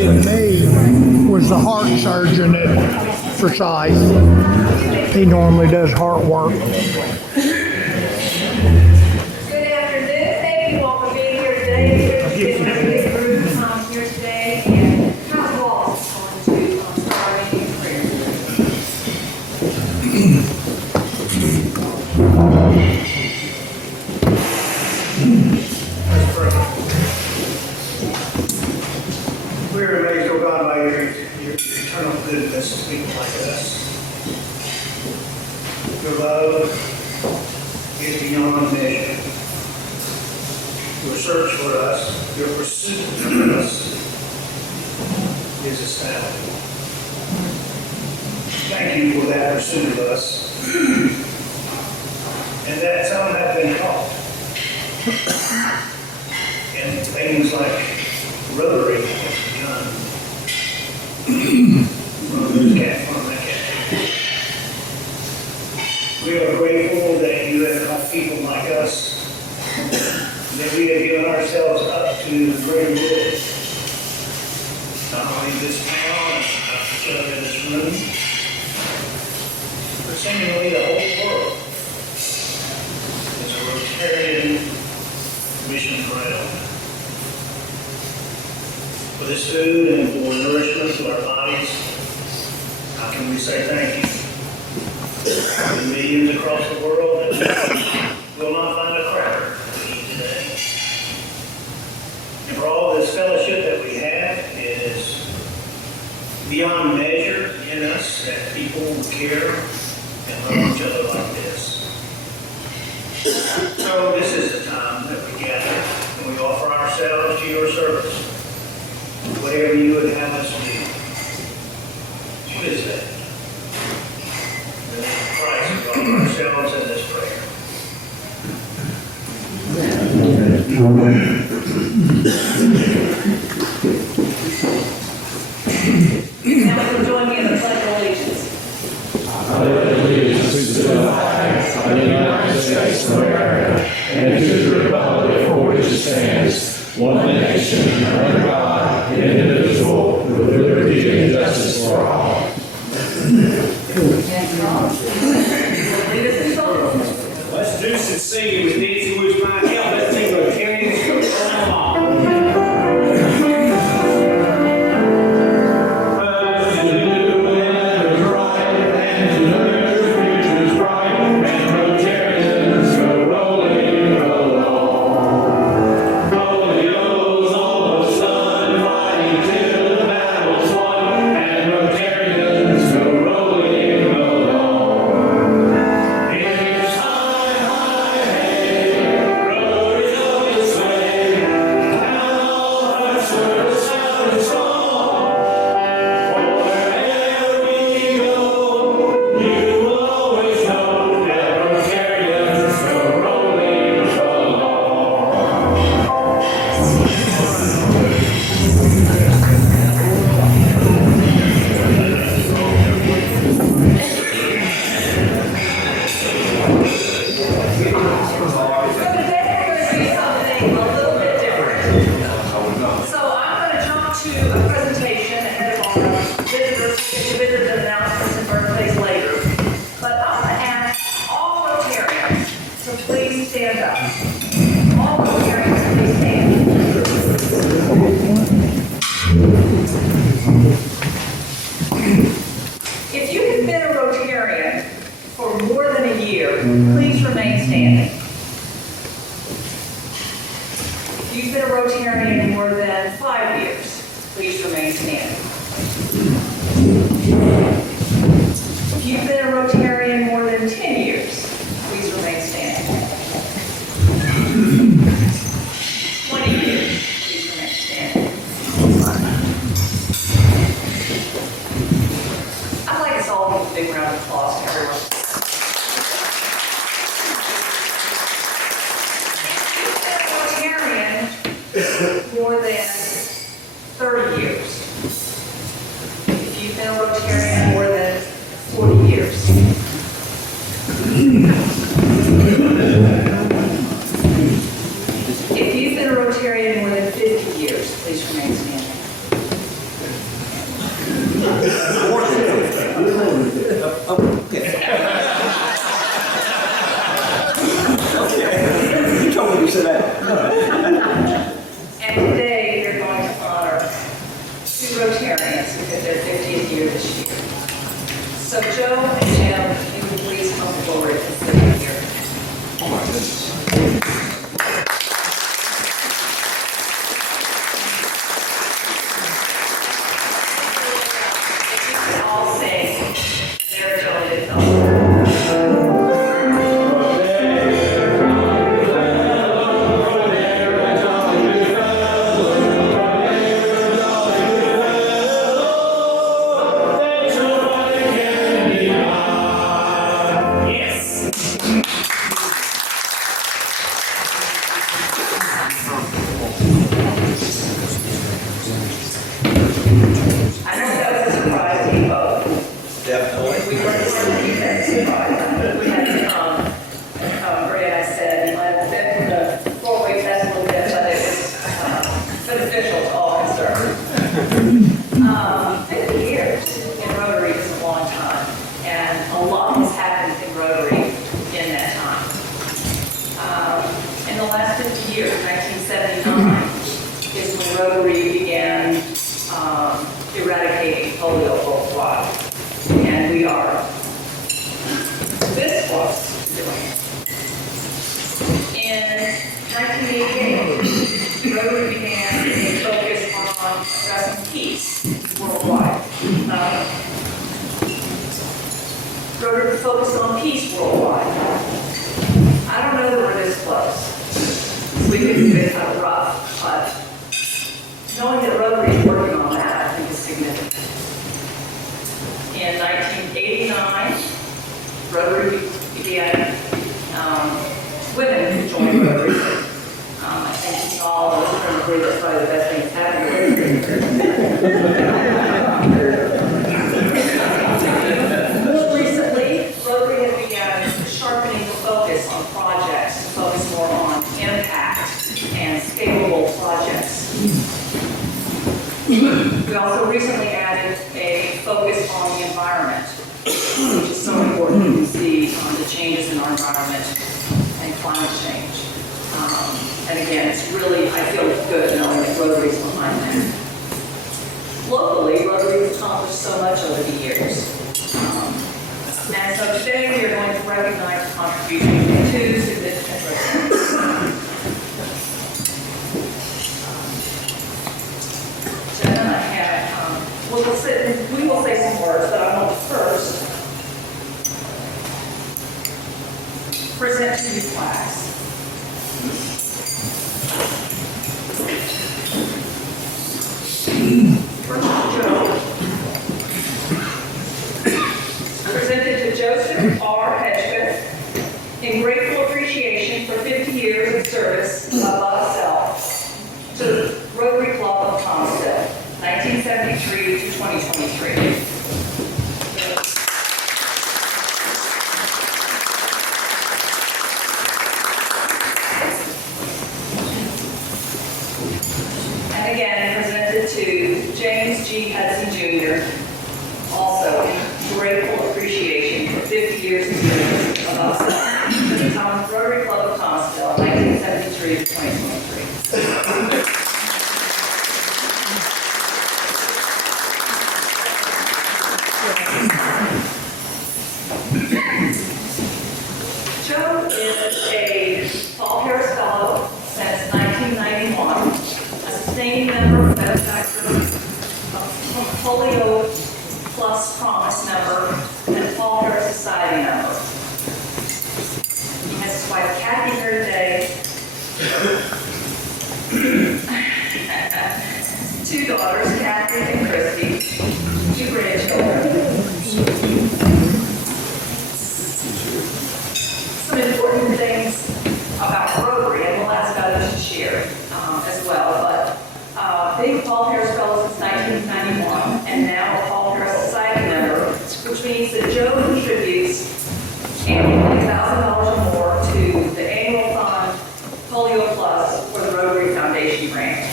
did me was the heart surgeon at Forsyth. He normally does heart work. Good afternoon. Thank you all for being here today. It's a big group here today, and how lost on to starting in prayer. We're amazed, oh God, by your eternal goodness to people like us. Your love is beyond measure. Your search for us, your pursuit of us is astounding. Thank you for that pursuit of us. And that some have been caught. And things like Rotary has begun. We are grateful that you have caught people like us, that we have given ourselves up to the greater good. Not only this town, not in this room, but seemingly the whole world is a Rotarian mission ground. For this food and for nourishment to our bodies, how can we say thank you? The millions across the world that will not find a cracker to eat today. And for all this fellowship that we have, it is beyond measure in us that people care and love each other like this. So this is the time that we gather and we offer ourselves to your service. Whatever you would have us do. What is that? In the name of Christ, we offer ourselves in this prayer. Now we'll join me in the Pledge of Allegiance. I pledge allegiance to the flag of the United States of America and to the republic for which it stands, one nation, under God, indivisible, with liberty and justice for all. Let's do some singing with Nancy Woods Mine. Let's sing Rotarians from along. If you have been a Rotarian for more than a year, please remain standing. If you've been a Rotarian more than 5 years, please remain standing. If you've been a Rotarian more than 10 years, please remain standing. 20 years, please remain standing. I'd like us all to give a big round of applause to everyone. If you've been a Rotarian more than 30 years, if you've been a Rotarian more than 40 years, if you've been a Rotarian more than 50 years, please remain standing. I know that was a surprise to you both. Definitely. We weren't sure that you had a surprise. We had to Maria, I said, I've been to the 4-week test a little bit, but it was beneficial to all concerned. 50 years in Rotary is a long time, and a lot has happened in Rotary in that time. In the last 50 years, 1979, is when Rotary began eradicating polio worldwide. And we are this close to doing it. In 1988, Rotary began a focus on addressing peace worldwide. Rotary focused on peace worldwide. I don't know that we're this close. We've been kind of rough, but knowing that Rotary is working on that, I think is significant. In 1989, Rotary began, women who joined Rotary. I think you all are agree that's probably the best thing that's happened. More recently, Rotary has begun sharpening the focus on projects, to focus more on impact and scalable projects. We also recently added a focus on the environment, which is so important to see the changes in our environment and climate change. And again, it's really, I feel good knowing that Rotary's behind that. Locally, Rotary has accomplished so much over the years. And so today we are going to recognize the contribution of 2 significant Rotarians. We will say some words, but I want to first present to you class. First, Joe. Presented to Joseph R. Hedgepeth in grateful appreciation for 50 years of service above self to the Rotary Club of Thomasville, 1973 to 2023. And again, presented to James G. Hudson Jr., also in grateful appreciation for 50 years of service above self to the Rotary Club of Thomasville, 1973 to 2023. Joe is a Paul Harris Fellow since 1991, a sustaining member, benefactor, a Polio Plus Promise member, and a Paul Harris Society member. He has his wife Kathy here today, 2 daughters, Kathy and Christy, 2 grandchildren. Some important things about Rotary, and we'll ask others to share as well, but being a Paul Harris Fellow since 1991, and now a Paul Harris Society member, which means that Joe contributes annually $1,000 or more to the annual fund Polio Plus for the Rotary Foundation grant.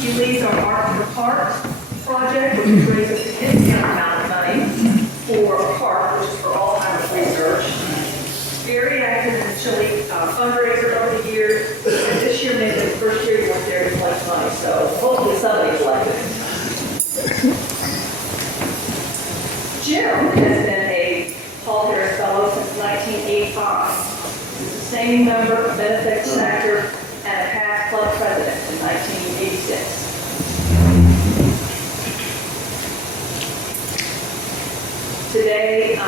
He leads our Art for Heart project, which has raised a significant amount of money for a park, which is for Alzheimer's research. Very active in the Chile fundraiser over the years, and this year made his first year he went there to collect money, so hopefully somebody's elected. Jim has been a Paul Harris Fellow since 1985. He's a sustaining member, a benefits actor, and a past club president in 1986. Today, 2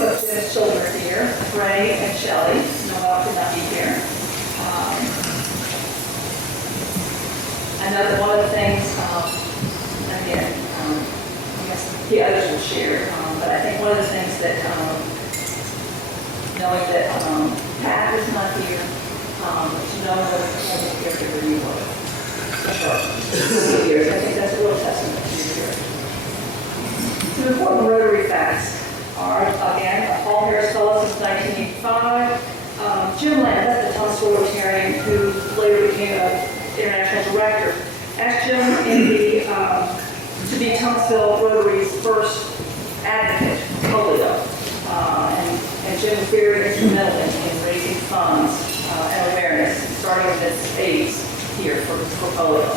of Jim's children are here, Ray and Shelley. Noel could not be here. Another one of the things, again, I guess the others will share, but I think one of the things that, knowing that Pat is not here, to know what kind of caregiver you were. Years. I think that's a real testament to your character. Some important Rotary facts are, again, Paul Harris Fellow since 1985. Jim Landa, the Thomasville Rotarian, who later became an international director, asked Jim to be Thomasville Rotary's first advocate for polio. And Jim was very instrumental in raising funds and awareness, starting with this AIDS here for polio.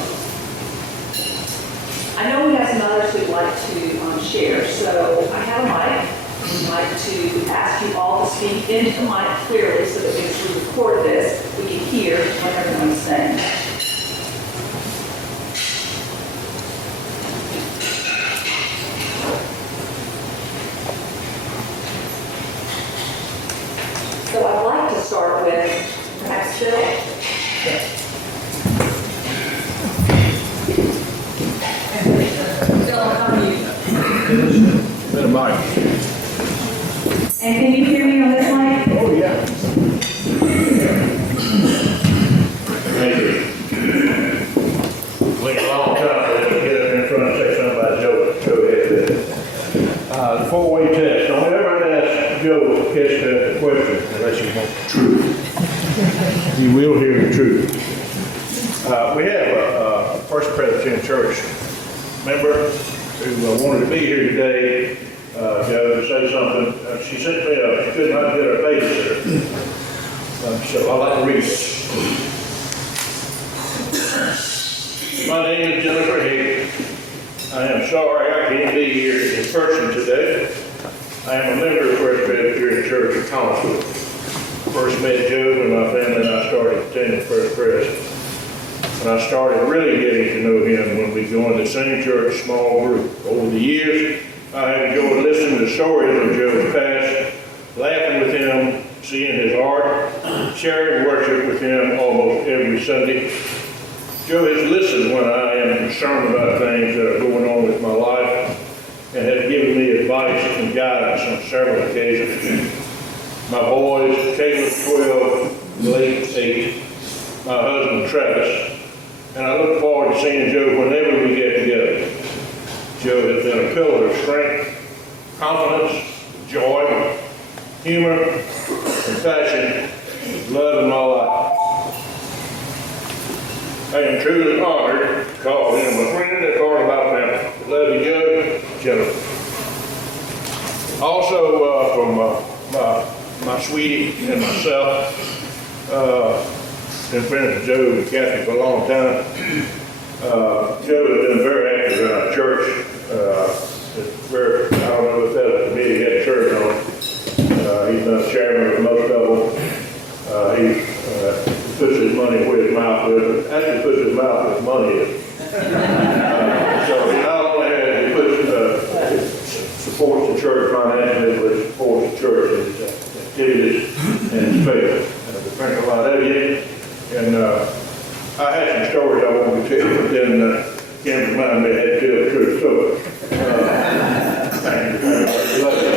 I know we have some others who'd like to share, so I have a mic. I'd like to ask you all to speak into the mic clearly so that as we record this, we can hear what everyone's saying. So I'd like to start with perhaps Phil. Phil, how are you? Better mic. And can you hear me on this mic? Oh, yeah. Thank you. Wait a long time to get up in front and say something about Joe. The four-way test. Don't ever ask Joe to catch the question unless you want the truth. You will hear the truth. We have a First Presbyterian Church member who wanted to be here today. Joe, to say something. She sent me she could not get her babysitter. So I'd like to read it. My name is Jennifer Higgins. I am sorry I can't be here in person today. I am a member of First Presbyterian Church in Thomasville. First met Joe when my family and I started attending First Pres. And I started really getting to know him when we joined the same church small group. Over the years, I have enjoyed listening to stories of Joe's past, laughing with him, seeing his art, sharing worship with him almost every Sunday. Joe has listened when I am concerned about things that are going on with my life and has given me advice and guidance on several occasions. My boys, Caleb 12, Blake 8, my husband Travis, and I look forward to seeing Joe whenever we get together. Joe has been a pillar of strength, confidence, joy, humor, compassion, love in my life. I am truly honored to call him a friend and part of my family. Love you, Joe. Jennifer. Also, from my sweetie and myself, been friends with Joe and Kathy for a long time. Joe has been very active in our church. I don't know if that was the committee he had church on. He's been chairman of most of them. He puts his money where his mouth is. Actually puts his mouth where his money is. So he not only supports the church financially, but he supports the church in its activities and its faith. We think a lot of you. And I had some stories I wanted to tell you, but then can't remind me I had to tell the truth. So, thank you very much. Love you.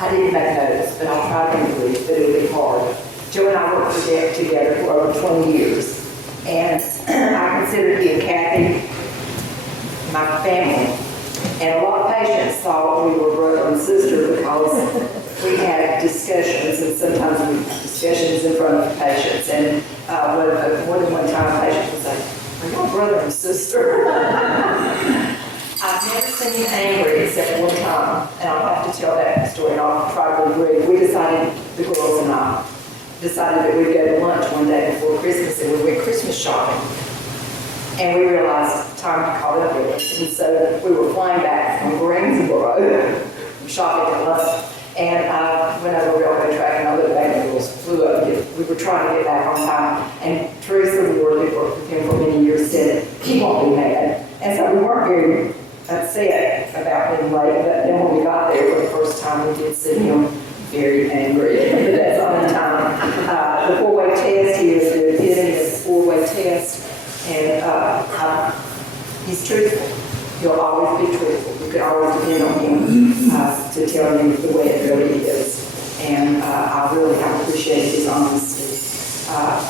I didn't make notes, but I'll try to be brief, but it'll be hard. Joe and I worked together for over 20 years, and I consider him Kathy my family. And a lot of patients thought we were brother and sister because we had discussions, and sometimes we had discussions in front of patients. And more than one time, patients would say, "Are y'all brother and sister?" I've never seen him angry except one time, and I'll have to tell that story, and I'll try to be brief. We decided, the girls and I, decided that we'd go to lunch one day before Christmas, and we went Christmas shopping. And we realized time to call up with us. And so we were flying back from Greensboro, shopping at lunch. And I went over the railroad track and I looked back and the girls flew up. We were trying to get back on time. And Teresa, we worked with him for many years, said he won't be mad. And so we weren't very upset about being late. But then when we got there for the first time, we did see him very angry. That's on time. The four-way test, he was good. He did a four-way test. And he's truthful. He'll always be truthful. You can always depend on him to tell you the way it really is. And I really have appreciated his honesty.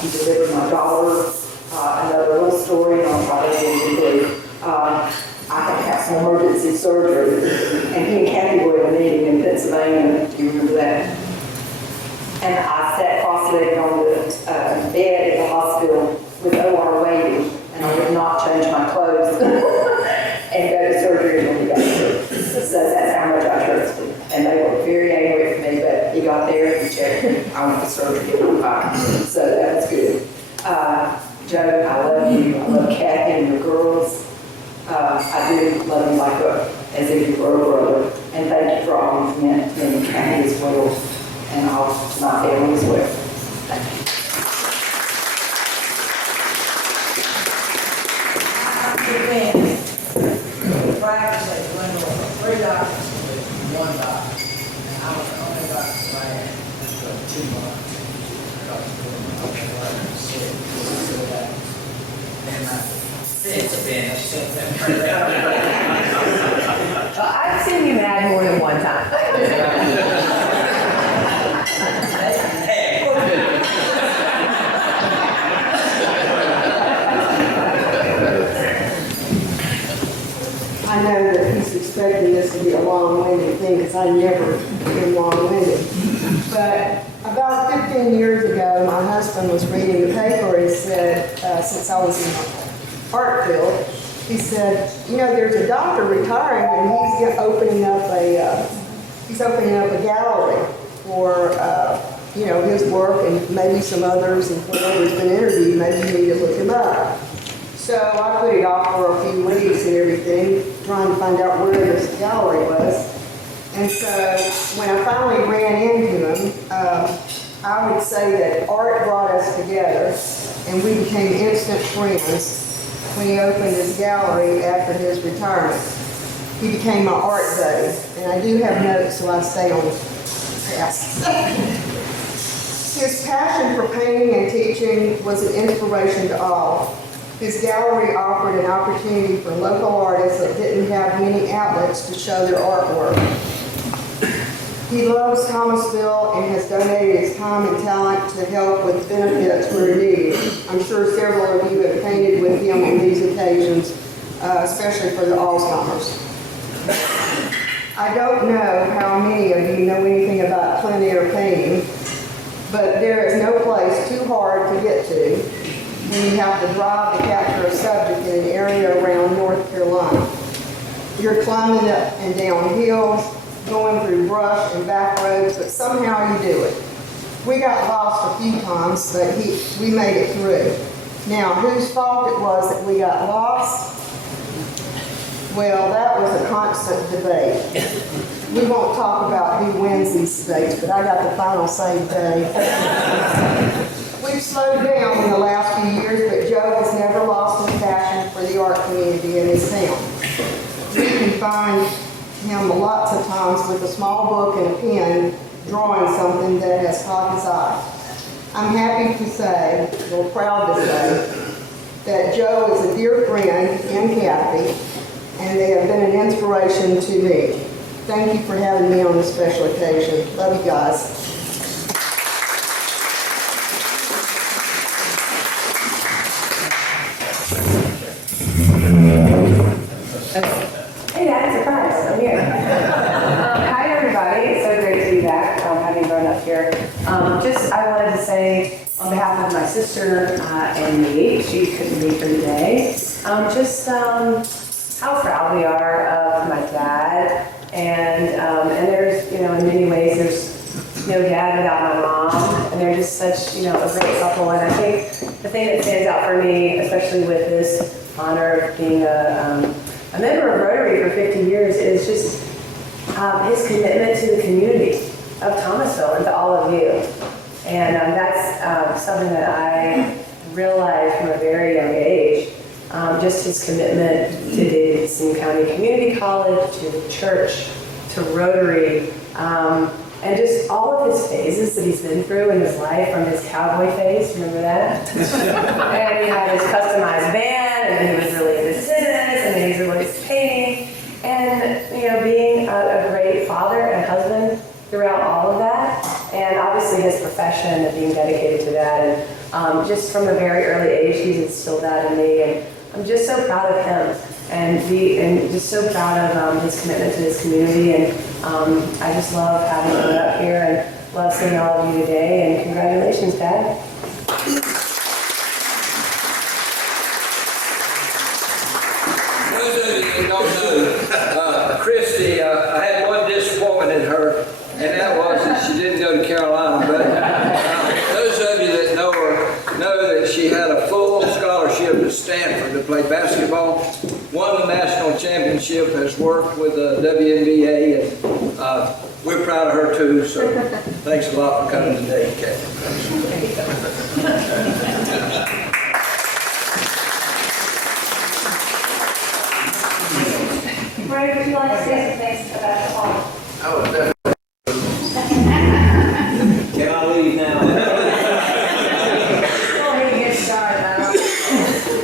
He delivered my daughter another little story, and I'll try to get it brief. I had to have some emergency surgery, and he and Kathy were at a meeting in Pennsylvania. Do you remember that? And I sat cross-legged on the bed at the hospital with OR waiting, and I would not change my clothes and go to surgery when he got there. So that's how much I trusted. And they were very angry with me, but he got there and checked. I went to surgery and I'm fine. So that was good. Joe, I love you. I love Kathy and the girls. I do love you like as if you were a brother. And thank you for all you've meant to me and Kathy as well, and all my family as well. Thank you. Practically, when there were 3 doctors, one doctor, and I was the only doctor there for 2 months. I've seen you mad more than one time. I know that he's expecting this to be a long-winded thing, because I never been long-winded. But about 15 years ago, my husband was reading the paper and said, since I was in the art field, he said, you know, there's a doctor retiring and he's opening up a gallery for, you know, his work and maybe some others, and whoever's been interviewed, maybe you need to look him up. So I put it off for a few weeks and everything, trying to find out where this gallery was. And so when I finally ran into him, I would say that art brought us together, and we became instant friends when he opened his gallery after his retirement. He became my art buddy, and I do have notes, so I stay on task. His passion for painting and teaching was an inspiration to all. His gallery offered an opportunity for local artists that didn't have many outlets to show their artwork. He loves Thomasville and has donated his time and talent to help with benefits where needed. I'm sure several of you have painted with him on these occasions, especially for the Alzheimer's. I don't know how many of you know anything about plein air painting, but there is no place too hard to get to when you have to drive to capture a subject in an area around North Carolina. You're climbing up and down hills, going through brush and back roads, but somehow you do it. We got lost a few times, but we made it through. Now, whose fault it was that we got lost? Well, that was a constant debate. We won't talk about who wins these debates, but I got the final say today. We've slowed down in the last few years, but Joe has never lost his passion for the art community in his town. You can find him lots of times with a small book and a pen drawing something that has caught his eye. I'm happy to say, or proud to say, that Joe is a dear friend and Kathy, and they have been an inspiration to me. Thank you for having me on this special occasion. Love you guys. Hey, Dad, surprise, I'm here. Hi, everybody. It's so great to be back, having grown up here. I wanted to say, on behalf of my sister and me, she couldn't be here today, how proud we are of my dad. And there's, in many ways, there's no dad without my mom, and they're just such, a great couple. And I think the thing that stands out for me, especially with this honor of being a member of Rotary for 50 years, is just his commitment to the community of Thomasville and to all of you. And that's something that I realized from a very young age. Just his commitment to Davidson County Community College, to the church, to Rotary, and just all of his phases that he's been through in his life, from his cowboy phase, remember that? And he had his customized van, and then he was really into business, and then he was really into painting. And, passion of being dedicated to that. And just from a very early age, he's instilled that in me. And I'm just so proud of him and just so proud of his commitment to his community. And I just love having him up here and love seeing all of you today. And congratulations, Dad. Christy, I had one disappointment in her, and that was that she didn't go to Carolina. But those of you that know her know that she had a full scholarship at Stanford to play basketball, won the national championship, has worked with the WNBA, and we're proud of her too. So thanks a lot for coming today, Kathy. Ray, would you like to say some things about the hall? Oh, definitely. Can I leave now? Go ahead and get started. I don't know,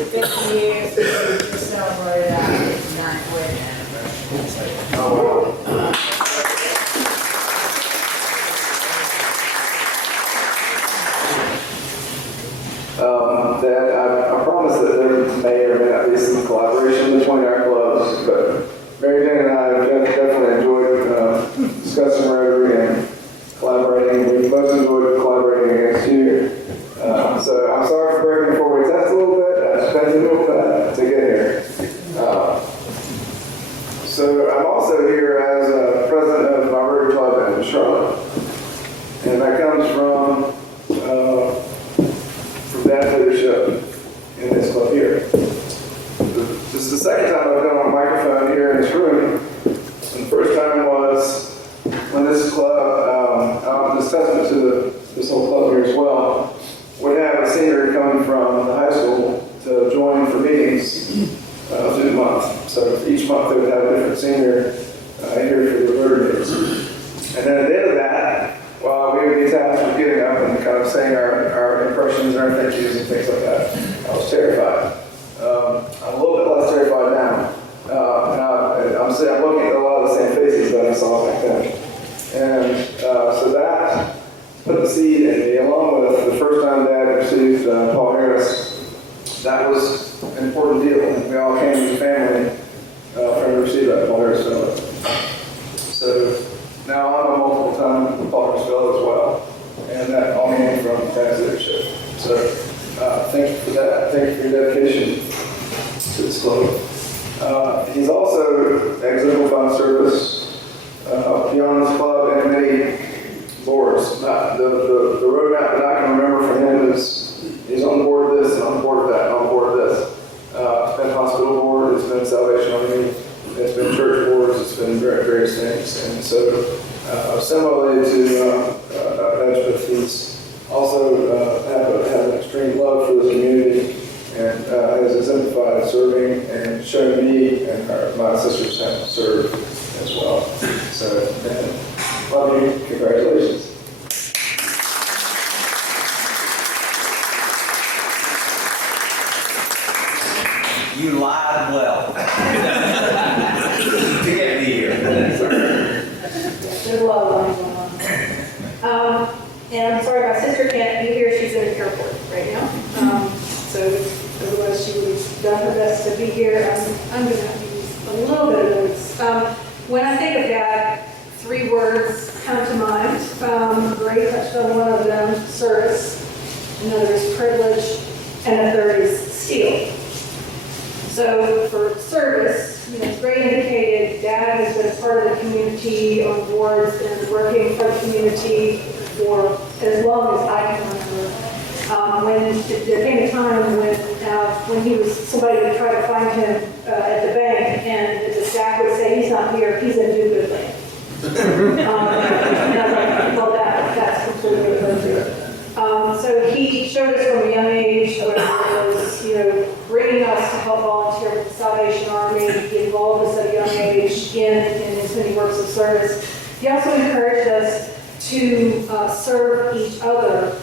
50 years, we celebrated our 59th wedding anniversary. That I promise that there may or may not be some collaboration between our clubs, but Mary Jane and I have definitely enjoyed discussing Rotary and collaborating. We've most enjoyed collaborating against you. So I'm sorry for breaking the 4-way test a little bit. I spent a little bit to get here. So I'm also here as president of my Rotary Club in Charlotte. And that comes from that leadership in this club here. This is the second time I've been on a microphone here in this room. And the first time was when this club, this testament to this whole club here as well, would have a senior come from the high school to join for meetings through the month. So each month they would have a different senior here for the Rotary meetings. And then at the end of that, well, we would be tasked with getting up and kind of saying our impressions and our thank yous and things like that. I was terrified. I'm a little bit less terrified now. I'm looking at a lot of the same faces that I saw back then. And so that put the seed in me, along with the first time Dad received Paul Harris. That was an important deal. And we all came as a family trying to receive that Paul Harris fellow. So now I'm a multiple-time Paul Harris fellow as well. And that all came from Dad's leadership. So thank you for that. Thank you for your dedication to this club. He's also exemplified service beyond this club and many boards. The roadmap that I can remember from him is he's on board of this and on board of that and on board of this. It's been hospital board, it's been Salvation Army, it's been church boards, it's been various things. And so similarly to Hedgepeth, he's also have an extreme love for the community and has exemplified serving and shown me and my sisters how to serve as well. So, love you. Congratulations. You lied well. To get me here. There's a lot of lines going on. And I'm sorry, my sister can't be here. She's in the airport right now. So otherwise she would have done her best to be here. I'm going to use a little bit of notes. When I think of Dad, 3 words come to mind. Ray touched on one of them, service. Another is privilege. And a third is steel. So for service, as Ray indicated, Dad has been a part of the community on boards and working for the community for as long as I can remember. There came a time when he was, somebody would try to find him at the bank, and the staff would say, he's not here, he's in New Good Lane. And I was like, well, that's completely appropriate. So he showed us from a young age, whether it was, bringing us to help volunteer with the Salvation Army, get involved us at a young age in as many works of service. He also encouraged us to serve each other,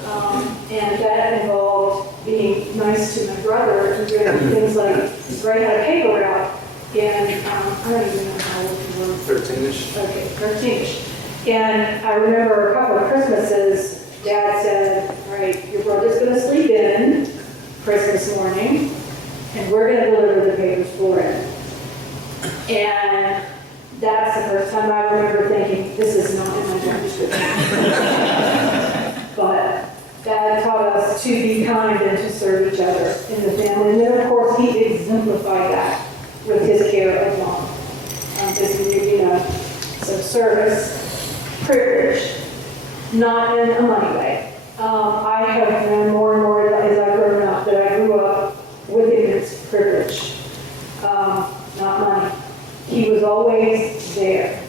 and that involved being nice to my brother and doing things like Ray had a paper route, and I don't even know how old you were. 13-ish. Okay, 13-ish. And I remember a couple of Christmases, Dad said, all right, your brother's gonna sleep in Christmas morning, and we're gonna deliver the papers for it. And that's the first time I remember thinking, this is not in my job description. But Dad taught us to be kind and to serve each other in the family. And then, of course, he exemplified that with his care of Mom. So service, privilege, not in a money way. I have known more and more as I've grown up that I grew up with immense privilege, not money. He was always there.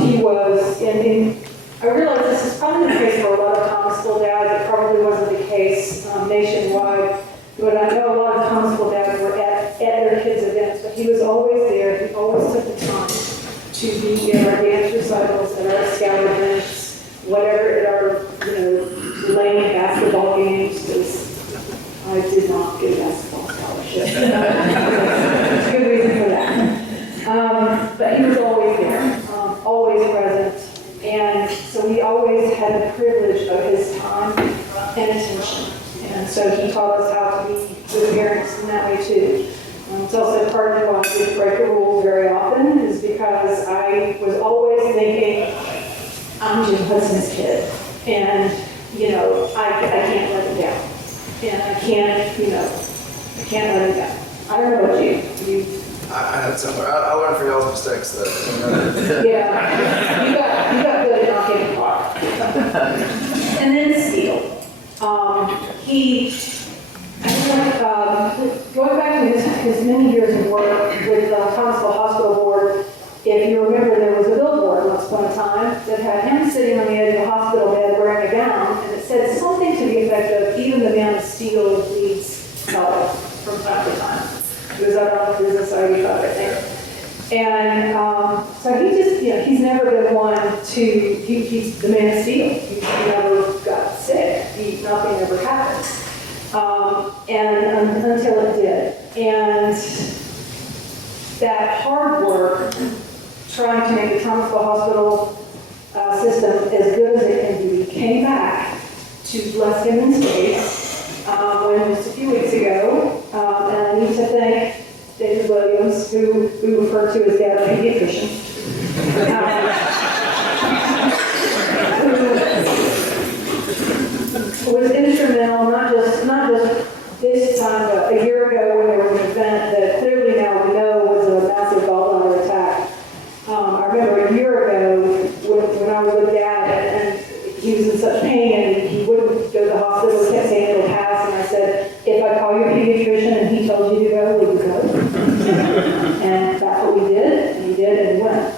He was, and I realize this is probably the case for a lot of Thomasville dads. It probably wasn't the case nationwide, but I know a lot of Thomasville dads were at their kids' events, but he was always there. He always took the time to be in our dance recitals, at our scout events, whatever, at our, lane basketball games, because I did not get a basketball scholarship. There's a good reason for that. But he was always there, always present. And so we always had the privilege of his time and attention. And so he taught us how to be good parents in that way too. It's also part of why I didn't break the rules very often, is because I was always thinking, I'm Jim Hudson's kid. And, I can't let him down. And I can't let him down. I don't know about you. I had similar. I learned from y'all's mistakes though. Yeah, you got good at not getting caught. And then Steele. Going back to his many years of work with the Thomasville Hospital Board, if you remember, there was a billboard once upon a time that had him sitting on the edge of the hospital bed wearing a gown, and it said something to the effect of, even the man of steel needs help from time to time. He was out on the business side, I think. And so he just, he's never been one to, he's the man of steel. He never got sick. Nothing ever happened. And until it did. And that hard work, trying to make the Thomasville Hospital system as good as it can be, came back to bless him in space when just a few weeks ago. And I need to thank David Williams, who we refer to as Dad Pediatrician, who was instrumental, not just this time, but a year ago when there was an event that clearly now we know was a massive gallbladder attack. I remember a year ago when I was with Dad and he was in such pain and he wouldn't go to the hospital, he kept saying it'll pass, and I said, if I call your pediatrician and he tells you to go, will you go? And that's what we did, and he did, and we went.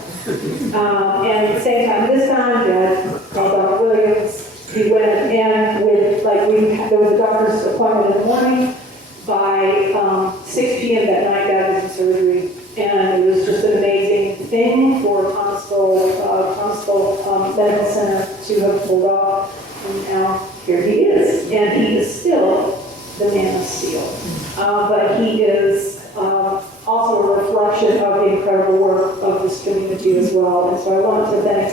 And at the same time, this time, Dad called Dr. Williams. He went, and there was a doctor's appointment in the morning. By 6 p.m. that night, Dad was in surgery. And it was just an amazing thing for Thomasville Medical Center to have pulled off. And now here he is. And he is still the man of steel. But he is also a reflection of the incredible work of this community as well. And so I wanted to thank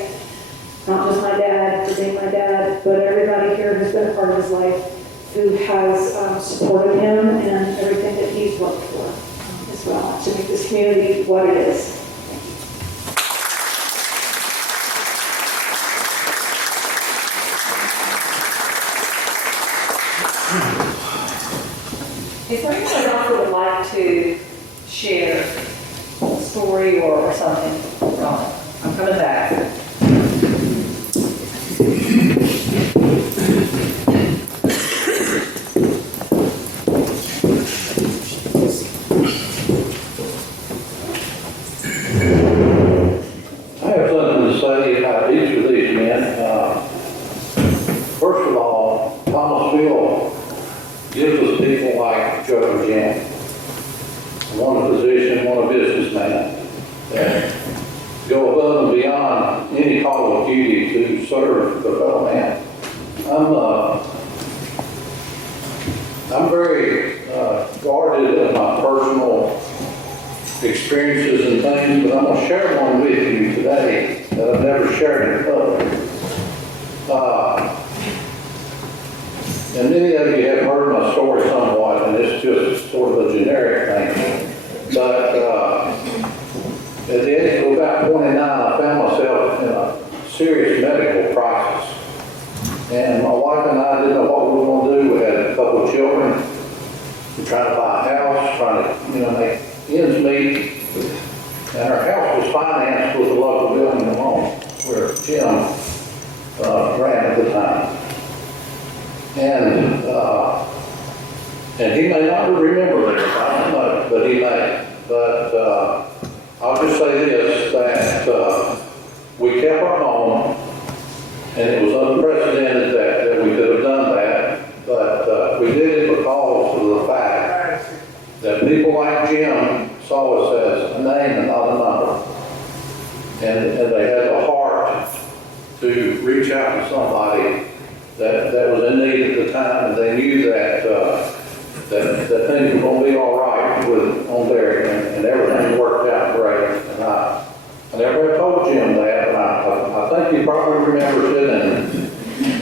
not just my dad for being my dad, but everybody here who's been a part of his life, who has supported him and everything that he's worked for as well, to make this community what it is. Is there anyone else who would like to share a story or something? I'm coming back. I have something to say about each of these men. First of all, Thomasville gives us people like Joe Jim, one a physician, one a businessman, that go above and beyond any call of duty to serve the fellow man. I'm very guarded in my personal experiences and things, but I'm going to share one with you today that I've never shared in public. serious medical crisis. And my wife and I didn't know what we were going to do. We had a couple of children. We were trying to buy a house, trying to, make ends meet. And our house was financed with a local building loan where Jim ran at the time. And he may not remember this, I don't know, but he may. But I'll just say this, that we kept our home, and it was unprecedented that we could have done that, but we did it because of the fact that people like Jim saw us as a name and not a number. And they had the heart to reach out to somebody that was in need at the time, and they knew that things were going to be all right on there, and everything worked out great. And I never had told Jim that, and I think he probably remembers it,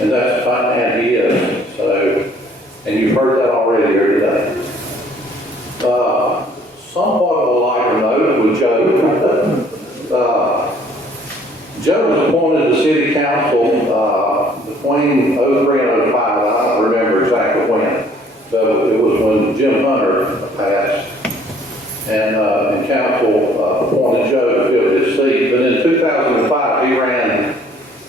and that's the kind of man he is. So, and you've heard that already here today. Somewhat of a lighter note with Joe. Joe was appointed to city council between 03 and 05. I don't remember exactly when. So it was when Jim Hunter passed, and council appointed Joe to fill his seat. But in 2005, he ran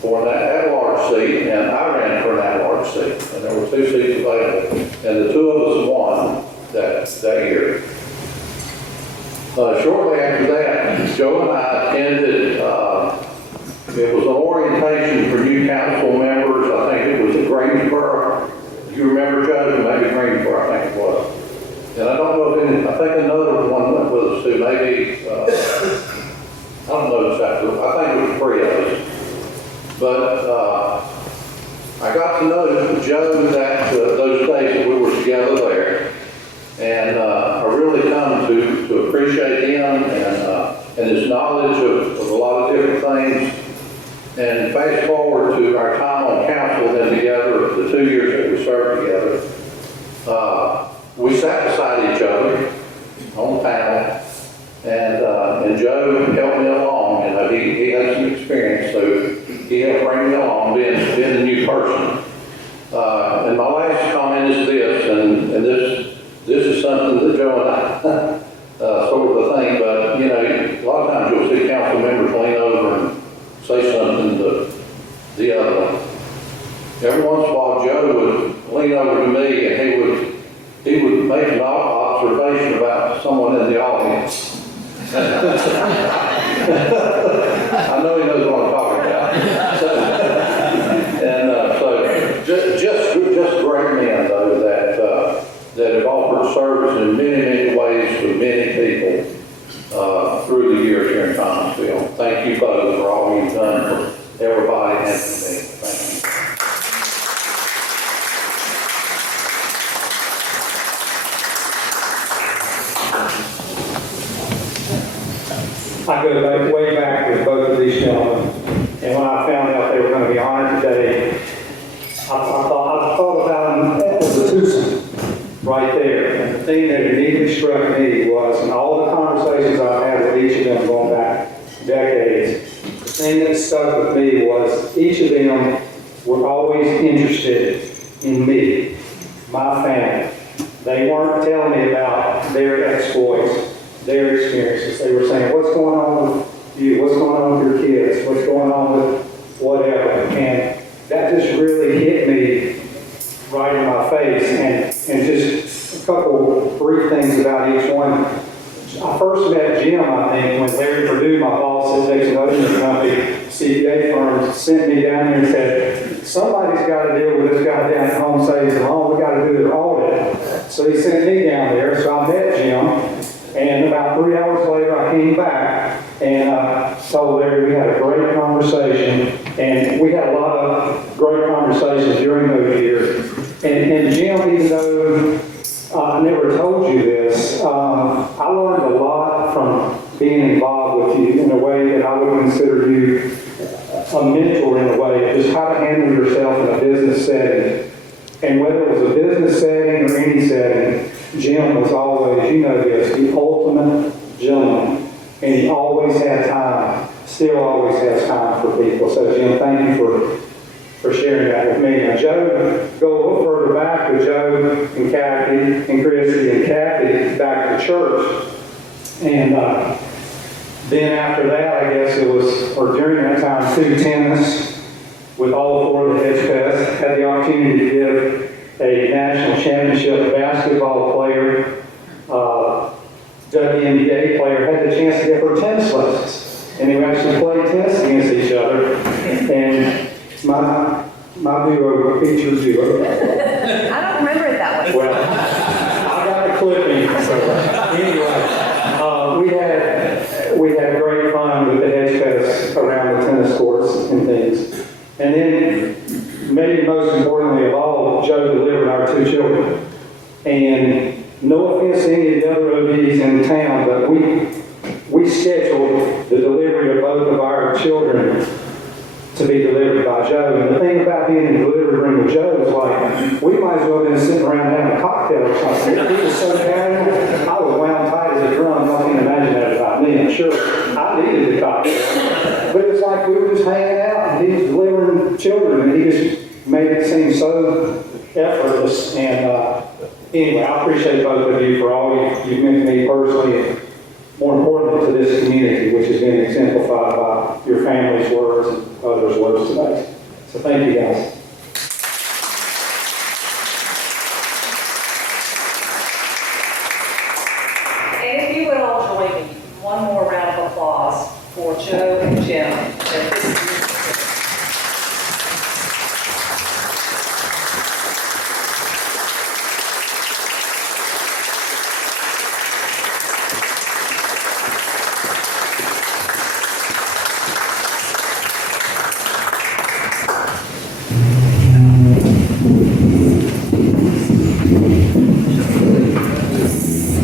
for an at-large seat, and I ran for an at-large seat. And there were 2 seats available, and the 2 of us won that year. Shortly after that, Joe and I attended, it was an orientation for new council members. I think it was at Greensboro. You remember, Joe? Maybe Greensboro, I think it was. And I don't know if I think another one went with us too. Maybe, I don't know exactly. I think it was 3 of us. But I got to know Joe those days that we were together there. And I really come to appreciate him and his knowledge of a lot of different things. And fast forward to our time on council then together, the 2 years that we served together, we sat beside each other on the panel, and Joe helped me along. He had some experience, so he helped bring me along, being a new person. And my last comment is this, and this is something that Joe and I sort of a thing, but a lot of times you'll see council members lean over and say something to the other one. Every once in a while, Joe would lean over to me, and he would make an observation about someone in the audience. I know he knows what I'm talking about. So just great men, though, that have offered service in many ways to many people through the years here in Thomasville. Thank you both for all you've done for everybody and for me. Thank you. I go way back with both of these gentlemen, and when I found out they were going to be honored today, I thought about them as a twosome right there. And the thing that immediately struck me was, in all the conversations I've had with each of them going back decades, the thing that stuck with me was each of them were always interested in me, my family. They weren't telling me about their exploits, their experiences. They were saying, what's going on with you? What's going on with your kids? What's going on with whatever? And that just really hit me right in my face. And just a couple brief things about each one. I first met Jim, I think, when Larry Perdue, my boss at Texas Ocean Company, CPA firm, sent me down there and said, somebody's got to deal with this guy down at Home Savings and Home. We got to do their audit. So he sent me down there. So I met Jim. And about 3 hours later, I came back and told Larry we had a great conversation. And we had a lot of great conversations during those years. And Jim, even though I never told you this, I learned a lot from being involved with you in a way that I would consider you a mentor in a way, just how to handle yourself in a business setting. And whether it was a business setting or any setting, Jim was always, you know this, the ultimate gentleman. And he always had time, still always has time for for people. So Jim, thank you for sharing that with me. Now Joe, go a little further back with Joe and Kathy and Chrissy and Kathy back to church. And then after that, I guess it was, or during that time, 2 tennis with all 4 of the Hedgepeth. Had the opportunity to give a national championship basketball player, WNBA player, had the chance to give her tennis lessons. And we actually played tennis against each other. And my duo features duo. I don't remember it that way. Well, I got the clipping. So anyway, we had great fun with the Hedgepeths around the tennis courts and things. And then, maybe most importantly of all, Joe delivered our 2 children. And no offense to any of the other OBs in town, but we scheduled the delivery of both of our children to be delivered by Joe. And the thing about being in the delivery room with Joe is like, we might as well have been sitting around having a cocktail or something. He was so casual. I was wound tight as a drum. Y'all can't imagine that about me. I'm sure I needed the cocktail. But it's like we were just hanging out and he was delivering children and he just made it seem so effortless. And anyway, I appreciate both of you for all you've meant to me personally and more importantly to this community, which has been exemplified by your family's words and others' words today. So thank you guys. And if you would all join me, one more round of applause for Joe and Jim.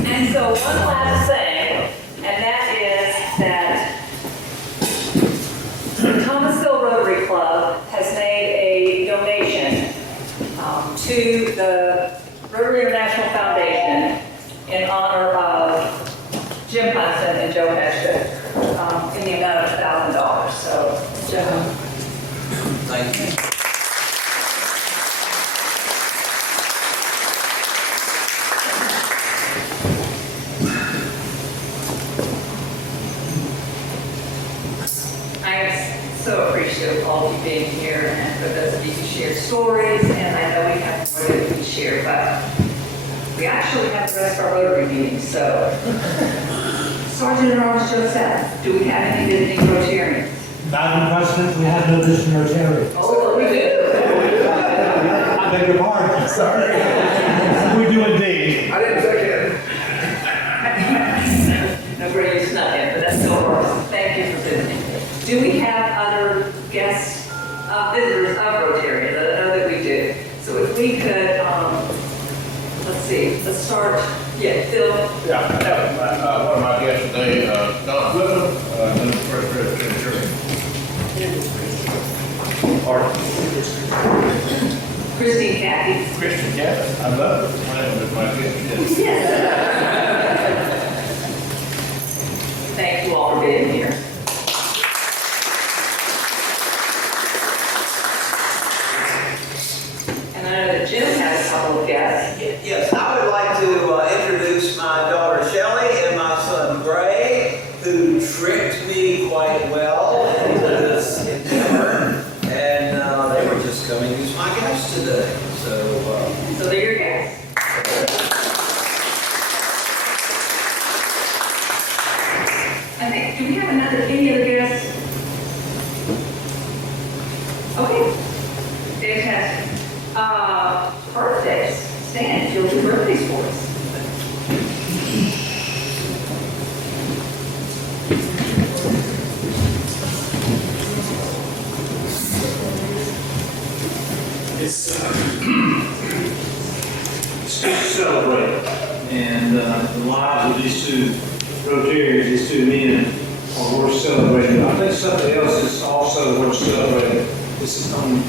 And so one last thing, and that is that the Thomasville Rotary Club has made a donation to the Rotary International Foundation in honor of Jim Hudson and Joe Hedgepeth in the amount of $1,000. So, Joe. Thank you. I am so appreciative of all of you being here and for those of you who shared stories, and I know we have more that we can share, but we actually have the rest of our Rotary meetings, so. Sergeant at Arms Joseph, do we have any visiting Rotarians? Madam President, we have no visiting Rotarians. Oh, we do. I beg your pardon. Sorry. We do indeed. I didn't take it. Nobody you snuck in, but that's still works. Thank you for visiting. Do we have other guests, visitors of Rotary? I know that we do. So if we could, let's see, let's start. Yeah, Phil. Yeah, one of my guests today, Don Whitman, the First Presbyterian Church. Christine Kathy. Christian Kathy, I love it. My name is my guest. Yes. Thank you all for being here. And I know that Jim has a couple of guests. Yes, I would like to introduce my daughter Shelley and my son Gray, who tricked me quite well into this endeavor, and they were just coming as my guests today. So they're your guests. I think, do we have any other guests? Okay, fantastic. Birthdays. Stan, you'll do birthdays for us. It's good to celebrate, and the lives of these 2 Rotarians, these 2 men, are worth celebrating. I think something else is also worth celebrating. This is on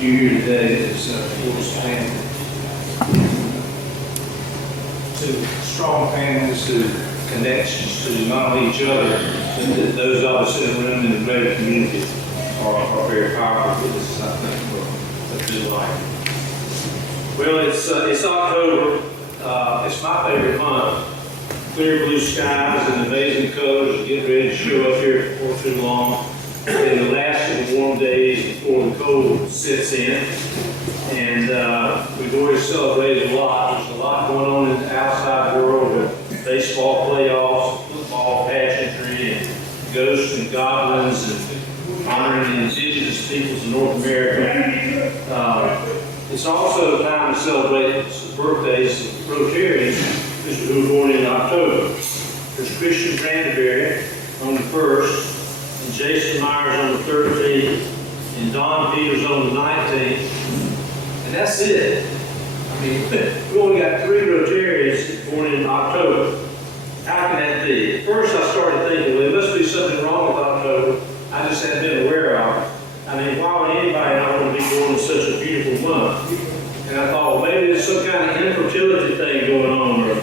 you here today is Forrest family. 2 strong families who connections to not only each other, those of us in the room in the greater community are very powerful witnesses, I think, for life. Well, it's October. It's my favorite month. Clear blue skies and amazing colors are getting ready to show up here before too long. And the last of the warm days before the cold sets in. And we've already celebrated a lot. There's a lot going on in the outside world with baseball playoffs, football pageantry, and ghosts and goblins, and honoring the indigenous peoples of North America. It's also time to celebrate the birthdays of Rotarians who were born in October. There's Christian Cranberry on the 1st, and Jason Myers on the 13th, and Don Peters on the 19th, and that's it. I mean, we only got 3 Rotarians born in October. How can that be? At first I started thinking, well, there must be something wrong with October I just hadn't been aware of. I mean, why would anybody not want to be born in such a beautiful month? And I thought, well, maybe there's some kind of infertility thing going on, or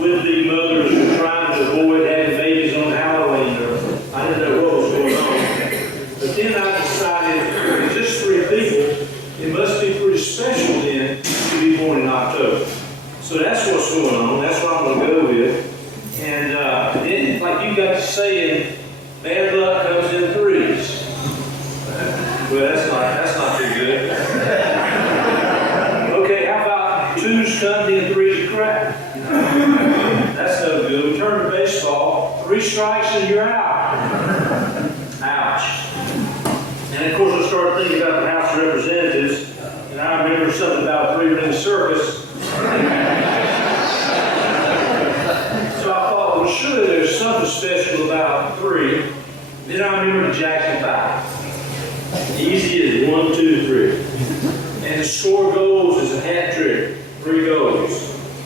would-be mothers who are trying to avoid having babies on Halloween, or I didn't know what was going on. But then I decided, if just 3 people, it must be pretty special then to be born in October. So that's what's going on. That's what I'm going to go with. And then, like you got to saying, bad luck comes in 3s. Well, that's not too good. Okay, how about 2s Sunday and 3s crack? That's no good. We turn to baseball. 3 strikes and you're out. Ouch. And of course, I started thinking about the House of Representatives, and I remember something about a 3-ring circus. So I thought, well, surely there's something special about 3. Then I remember the Jackson 5. Easy as 1, 2, 3. And to score goals is a hat trick. 3 goals.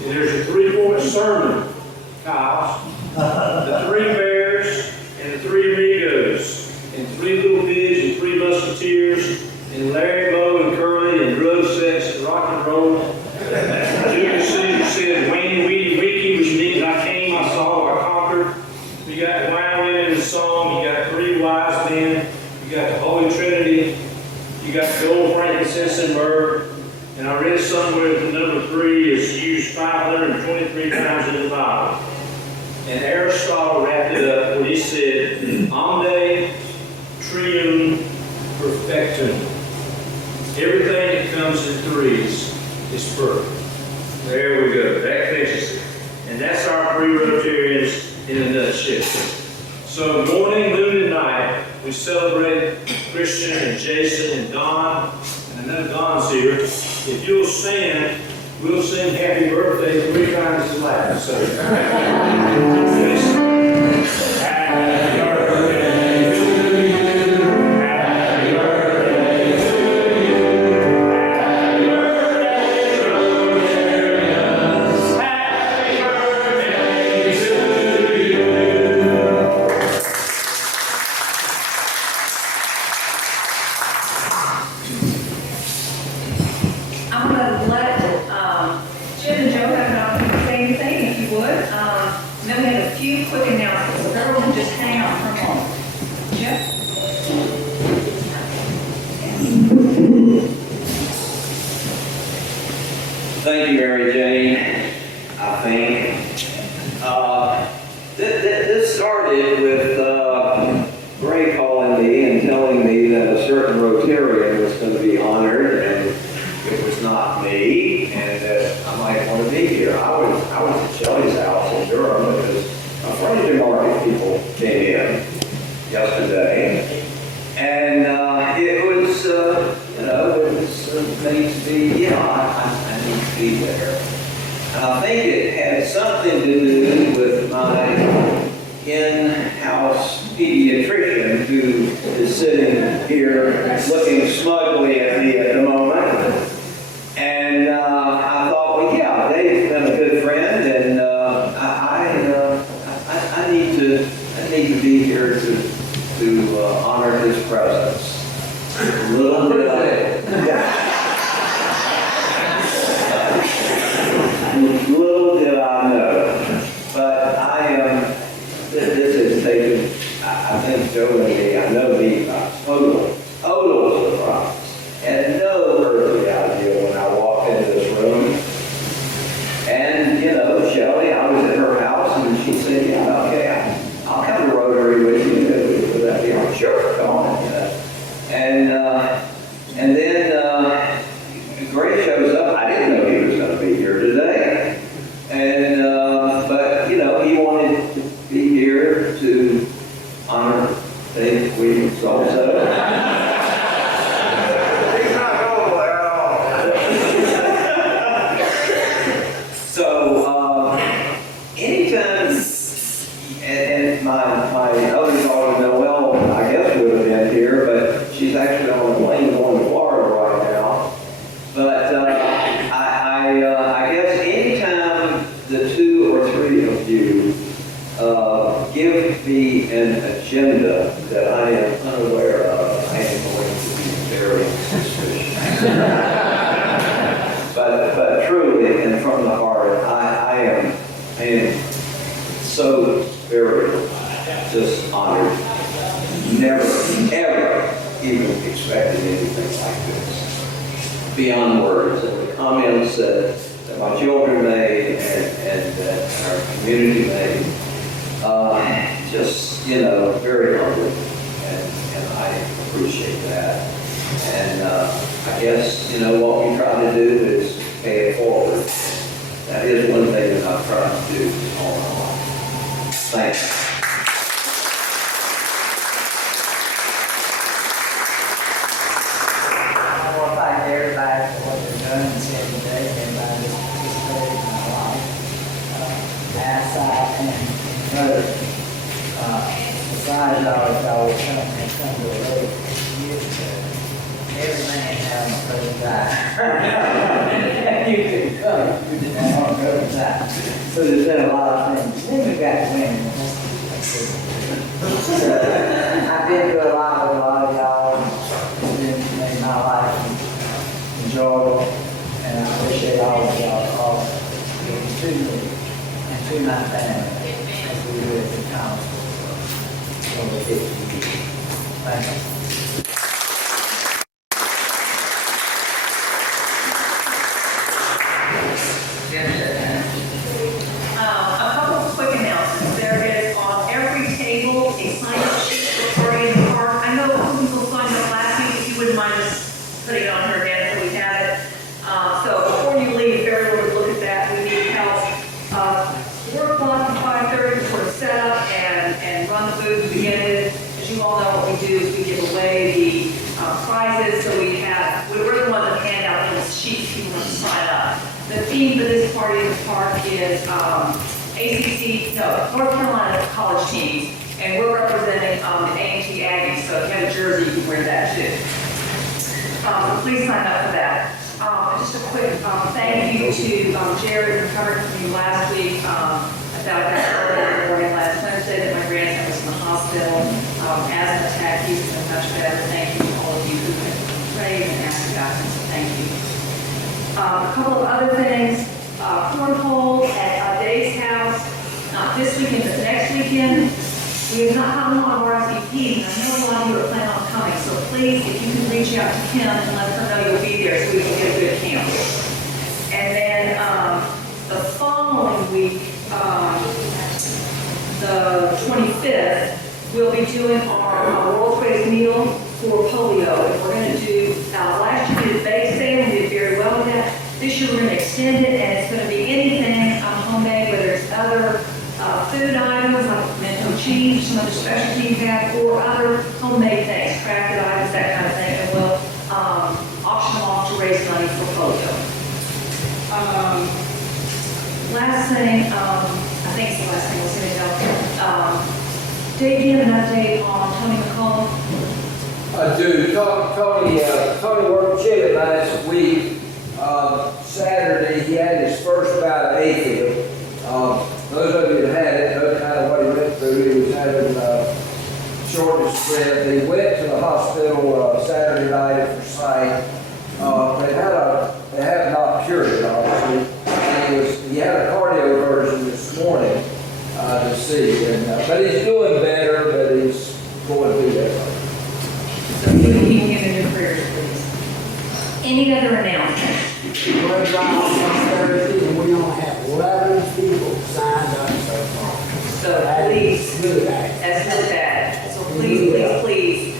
And there's a 3-point sermon, Kyle. The 3 bears and the 3 amigos. And 3 little pigs and 3 musketeers. And Larry, Moe, and Curly, and drug sex, and rock and roll. Julius Caesar said, Wayne, Weedy, Wiki, which means I came, I saw, I conquered. You got the violin in the song, you got 3 wise men, you got the Holy Trinity, you got gold, frankincense, and myrrh. And I read somewhere that the number 3 is used 523 times in the Bible. And Aristotle wrapped it up when he said, Omne trium perfectum. Everything that comes in 3s is perfect. There we go. That finishes it. And that's our 3 Rotarians in a nutshell. So morning, noon, and night, we celebrate Christian and Jason and Don. And I know Don's here. If you'll stand, we'll sing happy birthday 3 times as loud. So, happy birthday to you. Happy birthday to you. Happy birthday, Rotarians. Happy birthday to you. I'm going to let Jim and Joe have an opportunity to say anything, if you would. And then we have a few quick announcements, so everyone can just hang out for a moment. Jim? Thank you, Mary Jane, I think. This started with Ray calling me and telling me that a certain Rotarian was going to be honored, and it was not me, and that I might want to be here. I was at Shelley's house in Durham because a Friday market people came in yesterday, and it was, it was made to be, I need to be there. And I think it had something to do with my in-house pediatrician who is sitting here looking smugly at me at the moment. And I thought, well, yeah, Dave's been a good friend, and I need to be here to honor his presence. Little did I know, but this is me, I know me, I was total surprise. Had no earthly idea when I walked into this room. And, you know, Shelley, I was at her house and she said, yeah, okay, I'll come to Rotary with you. Would that be on? Sure, come on. You know. And then Gray shows up. I didn't know he was going to be here today. And, but, you know, he wanted to be here to honor things we so. He's not going there at all. So, anytime, and my other daughter, Noelle, I guess would have been here, but she's actually on a plane going to Florida right now. But I guess anytime the two or three of you give me an agenda that I am unaware of, I am going to be very suspicious. but truly, and from the heart, I am so very just honored. Never, ever even expected anything like this. Beyond words, and the comments that my children made and that our community made, just, you know, very humbling, and I appreciate that. And I guess, you know, what we try to do is pay it forward. That is one thing that I've tried to do all my life. Thanks. I want to thank everybody for what they're doing and saying today, everybody that's participated in my life, outside and further. Besides y'all come to a lake years ago, every man had a first time. You could come, you didn't have a first time. So there's been a lot of things. Then we got women. I've been through a lot with a lot of y'all. It's made my life enjoyable, and I appreciate all of y'all all giving to me and to my family as we do it in Thomasville for over 50 years. Thank you. A couple of quick announcements. There is on every table a sign-up sheet for party in the park. I know a couple people signed up last week. If you wouldn't mind just putting it on here again so we have it. So before you leave, if everyone would look at that, we need help. 4 o'clock to 5:30 for the setup and run the booth to begin with. As you all know, what we do is we give away the prizes. So we're the ones that hand out those sheets if you want to sign up. The theme for this party in the park is North Carolina college teams, and we're representing the A&T Aggies, so if you have a jersey, you can wear that too. So please sign up for that. Just a quick thank you to Jared and covered from you last week. I found out earlier in the morning last Wednesday that my grandson was in the hospital. Asthma attack, he's been much better. Thank you to all of you who have prayed and asked about him, so thank you. A couple of other things, cornhole at Dave's house, not this weekend, but next weekend. We have not gotten one of our SVPs, and I know a lot of you are planning on coming, so please, if you can reach out to Kim and let her know you'll be there so we can get a good count. And then the following week, the 25th, we'll be doing our World Trade meal for polio. And we're going to do, last year we did bake sale, and we did very well with that. This year we're going to extend it, and it's going to be anything homemade, whether it's other food items like pimento cheese, some other specialties we have, or other homemade things, crafted items, that kind of thing, and we'll auction them off to raise money for polio. Last thing, I think it's the last thing we'll say, Dave, do you have an update on Tony McCollum? I do. Tony worked Chile last week. Saturday, he had his first bout of AFib. Those of you that had it know kind of what he went through. He was having shortness of breath. He went to the hospital Saturday night at Forsyth. They have not cured it, obviously. He had a cardioversion this morning to see. But he's doing better, but he's going through that keep him in your prayers, please. Any other announcements? Blood drive on Thursday, and we only have 11 people signed up so far. So That please, is really bad. that's really bad. So please,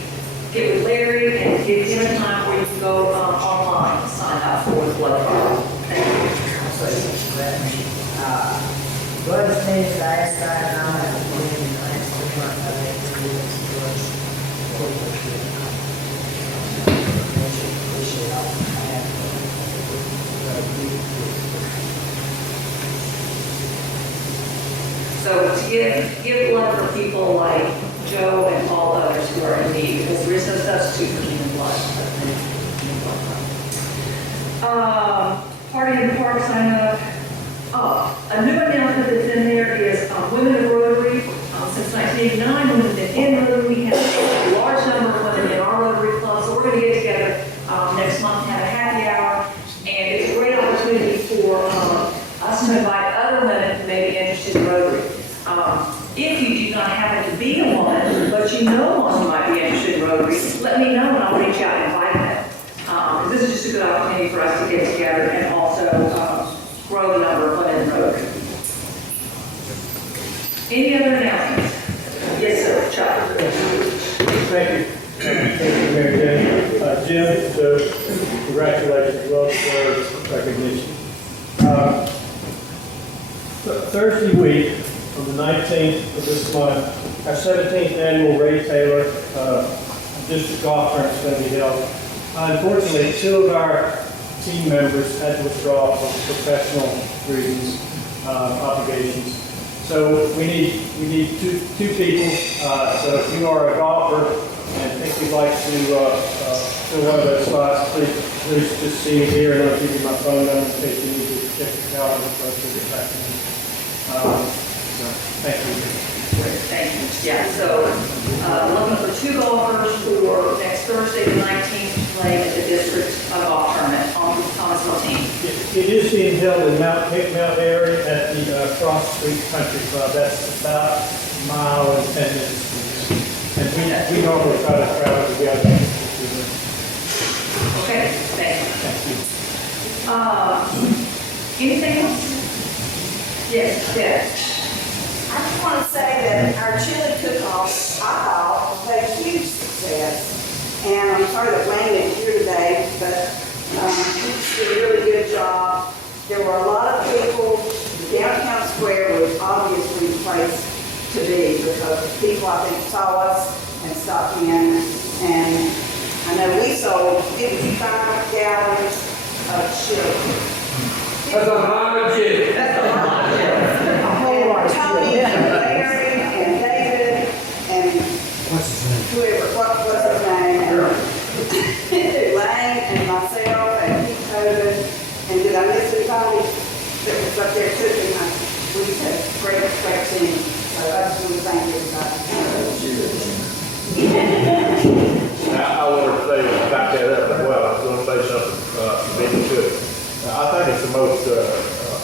get with Larry and give him a time where you can go online to sign up for the blood drive. Thank you. Blood is needed last Friday night, and I'm going to last 2 months. I had 3 weeks of blood. Appreciate all the help. So to give blood for people like Joe and all others who are in need, because there is no substitute for human blood. Party in the park sign up. A new announcement that's in there is Women of Rotary. Since 1989, women have been in Rotary. We have a large number of women in our Rotary club, so we're going to get together next month and have a happy hour. And it's a great opportunity for us to invite other women who may be interested in Rotary. If you do not happen to be a woman, but you know one who might be interested in Rotary, let me know and I'll reach out and invite them. This is just a good opportunity for us to get together and also grow the number of women in Rotary. Any other announcements? Yes, sir. Chuck. Thank you. Thank you, Mary Jane. Jim, so congratulations, well-deserved recognition. Thursday week, on the 19th of this month, our 17th annual Ray Taylor District Golf Tournament is going to be held. Unfortunately, 2 of our team members had to withdraw for professional reasons, obligations. So we need two people. So if you are a golfer and think you'd like to fill one of those spots, please just see me here and I'll give you my phone number in case you need to check the calendar for us to get back to me. Thank you. Great, thank you. Yeah, so looking for 2 golfers for next Thursday, the 19th, to play at the district golf tournament on the Thomasville team. It is being held in Mount Airy at the Cross Street Country Club. That's about a mile and 10 minutes. And we normally try to travel together. Okay, thank you. Anything else? Yes, yes. I just want to say that our chili cook-off, I thought, was a huge success. And I'm sorry that Wayne isn't here today, but he did a really good job. There were a lot of people. Downtown Square was obviously the place to be because people, I think, saw us and stopped in. And I know we sold 55 gallons of chili. That's a lot of chili. That's a lot of chili. Tony and Larry and David and whoever, what was his name? Lane and myself and Pete Hogan. And did I miss anybody that was up there cooking? We had great respect to him. So I just want to thank everybody. I want to say, back that up as well. I was going to say something, maybe good. I think it's the most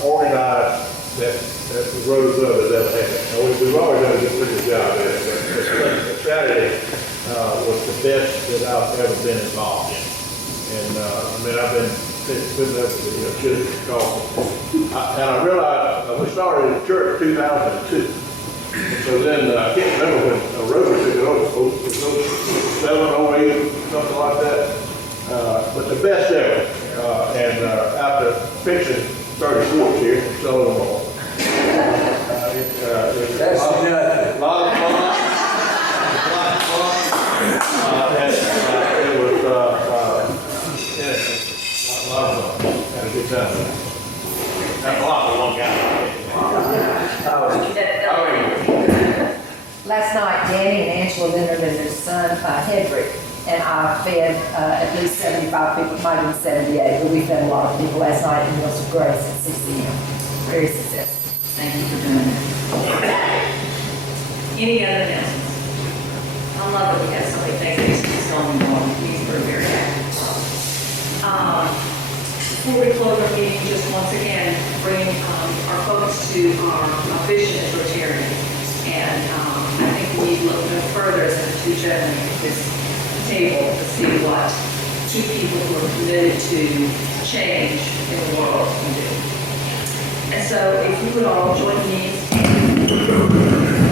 organized that the Rotary Club has ever had. We've always done a pretty good job at it. But Saturday was the best that I've ever been involved in. And I've been putting up with chili coffee. And I realized we started at church in 2002. So then I can't remember when Rotary took it over. It was 07, 08, something like that. But the best ever. And after fixing 30 quarts here and selling them all. That's a lot of fun. And it was a lot of fun. Had a good time. That's a lot for one guy. Last night, Danny and Angela Leonard and their son, Hedrick, and I fed at least 75 people, might have been 78, but we fed a lot of people last night in Meals of Grace at 6 p.m. Very successful. Thank you for doing that. Any other announcements? I love that we have so many things that he's going on. He's very active. Before we close our meeting, just once again, bring our folks to our vision as Rotarians. And I think need to look no further than the two gentlemen at this table to see what two people who are committed to change in the world can do. And so if you would all join me in standing.